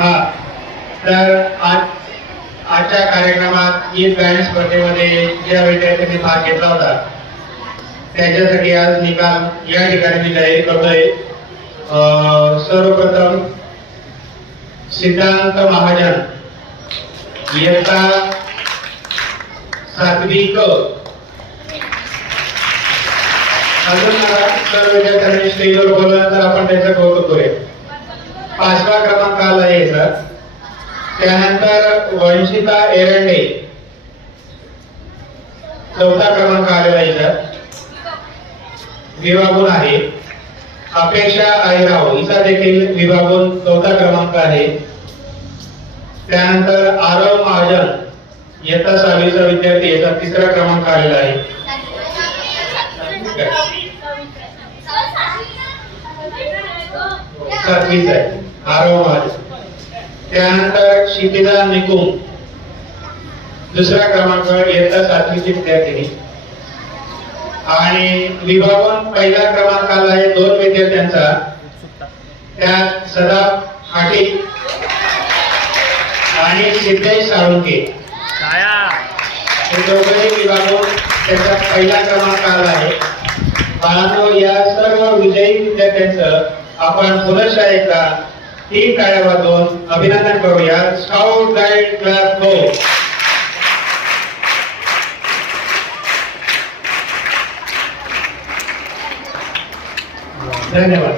हा. तर आज आजच्या कार्यक्रमात गीत गायन स्पर्धेमध्ये ज्या विद्यार्थ्यांनी भाग घेतला होता त्याच्यासाठी आज निकाल या ठिकाणी मी जाहीर करतोय. सर्वप्रथम सिद्धांत महाजन इयत्ता सातवी क अजून मला सर्व विद्यार्थ्यांनी स्टेजवर बोलल्यानंतर आपण त्याचं कौतुक करूया. पाचवा क्रमांक आला त्यानंतर वंशिता एरंडे. चौथा क्रमांक आलेला याच्यात विभागून आहे. अपेक्षा आयराव हिचा देखील विभागून चौथा क्रमांक आहे. त्यानंतर आरव महाजन. इयत्ता सहावीचा विद्यार्थी याचा तिसरा क्रमांक आलेला आहे. सातवीच आहे. आरव महाजन. त्यानंतर क्षितिजा निकुम. दुसरा क्रमांक इयत्ता सातवीची विद्यार्थिनी आणि विभागून पहिला क्रमांक आला आहे दोन विद्यार्थ्यांचा त्यात सदा हाटे आणि सिद्धेश साळुंके. हे विभागून त्याचा पहिला क्रमांक आला आहे बाळांनो या सर्व विजयी विद्यार्थ्यांचं आपण पुनश्च एकदा तीन टाळ्या वाजवून अभिनंदन करूया. स्काउट गाईड क्लब गो धन्यवाद.